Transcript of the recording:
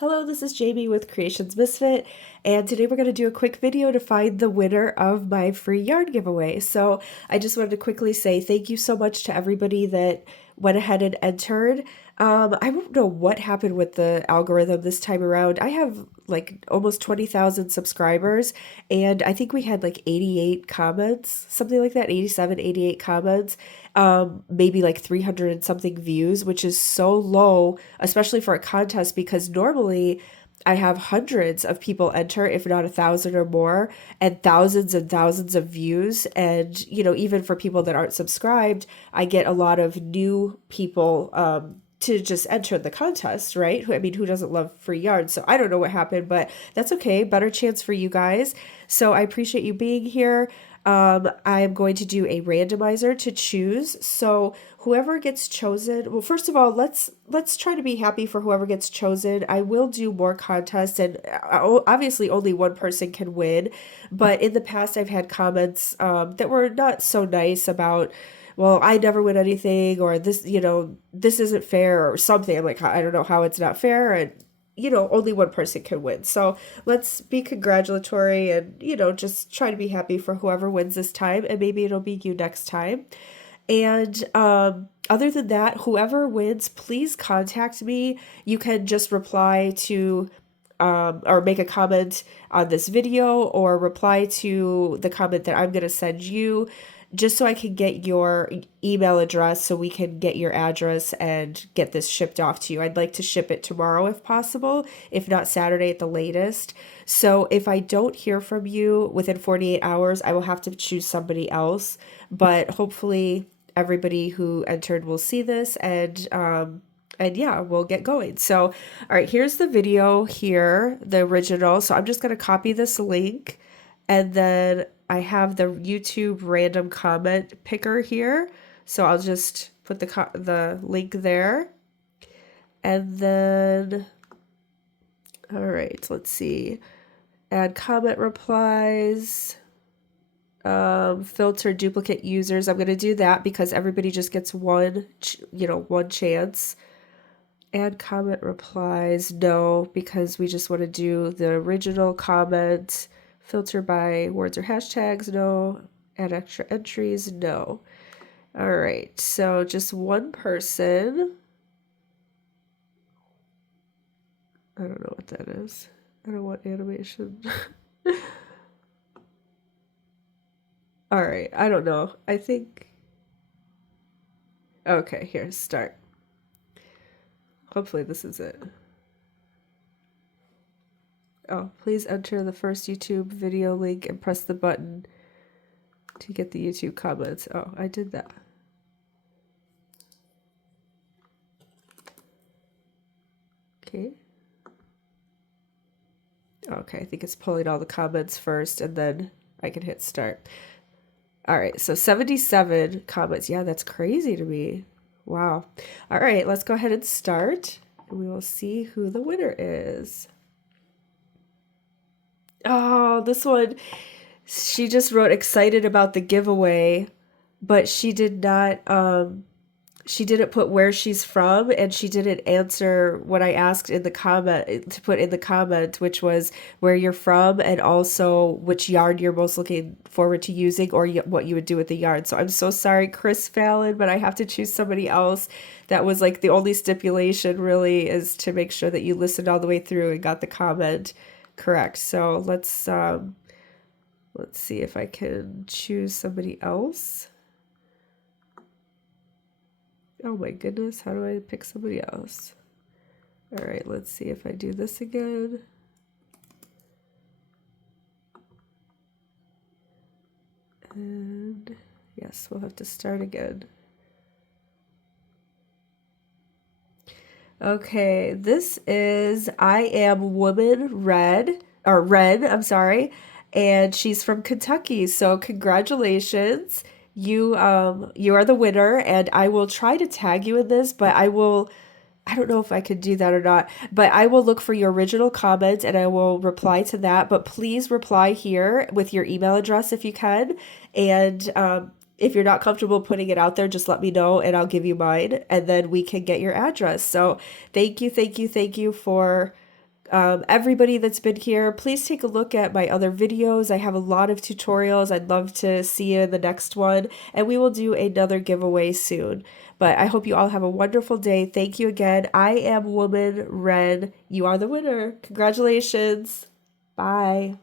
Hello, this is Jamie with Creations Misfit, and today we're going to do a quick video to find the winner of my free yarn giveaway. So I just wanted to quickly say thank you so much to everybody that went ahead and entered. I don't know what happened with the algorithm this time around. I have like almost 20,000 subscribers, and I think we had like 88 comments, something like that, 87, 88 comments, maybe like 300 and something views, which is so low, especially for a contest, because normally I have hundreds of people enter, if not 1,000 or more, and thousands of views. And, even for people that aren't subscribed, I get a lot of new people to just enter the contest, right? I mean, who doesn't love free yarn? So I don't know what happened, but that's okay. Better chance for you guys. So I appreciate you being here. I am going to do a randomizer to choose. So whoever gets chosen, well, first of all, let's try to be happy for whoever gets chosen. I will do more contests, and obviously only one person can win. But in the past, I've had comments that were not so nice about, well, I never win anything, or this, this isn't fair, or something. I'm like, I don't know how it's not fair, and only one person can win. So let's be congratulatory and, just try to be happy for whoever wins this time, and maybe it'll be you next time. And other than that, whoever wins, please contact me. You can just reply to or make a comment on this video or reply to the comment that I'm going to send you, just so I can get your email address so we can get your address and get this shipped off to you. I'd like to ship it tomorrow if possible, if not Saturday at the latest. So if I don't hear from you within 48 hours, I will have to choose somebody else. But hopefully everybody who entered will see this, and yeah, we'll get going. So, all right, here's the video here, the original. So I'm just going to copy this link, and then I have the YouTube random comment picker here. So I'll just put the link there. And then, all right, let's see. Add comment replies. Filter duplicate users. I'm going to do that because everybody just gets one chance. Add comment replies, no, because we just want to do the original comment. Filter by words or hashtags, no. Add extra entries, no. All right, so just one person. I don't know what that is. I don't want animation. All right, I don't know. I think, okay, here, start. Hopefully this is it. Oh, please enter the first YouTube video link and press the button to get the YouTube comments. Oh, I did that. Okay. Okay, I think it's pulling all the comments first, and then I can hit start. All right, so 77 comments. Yeah, that's crazy to me. Wow. All right, let's go ahead and start, and we will see who the winner is. Oh, this one, she just wrote excited about the giveaway, but she didn't put where she's from, and she didn't answer what I asked in the comment to put in the comment, which was where you're from and also which yarn you're most looking forward to using, or what you would do with the yarn. So I'm so sorry, Chris Fallon, but I have to choose somebody else. That was like the only stipulation really, is to make sure that you listened all the way through and got the comment correct. So let's see if I can choose somebody else. Oh my goodness, how do I pick somebody else? All right, let's see if I do this again. And yes, we'll have to start again. Okay, this is I Am Woman Red, or Ren, I'm sorry, and she's from Kentucky. So congratulations. You are the winner, and I will try to tag you in this, but I don't know if I could do that or not, but I will look for your original comment and I will reply to that. But please reply here with your email address if you can. And if you're not comfortable putting it out there, just let me know and I'll give you mine, and then we can get your address. So thank you, thank you, thank you for Everybody that's been here, please take a look at my other videos. I have a lot of tutorials. I'd love to see you in the next one, and we will do another giveaway soon. But I hope you all have a wonderful day. Thank you again. I am Woman Red. You are the winner. Congratulations. Bye.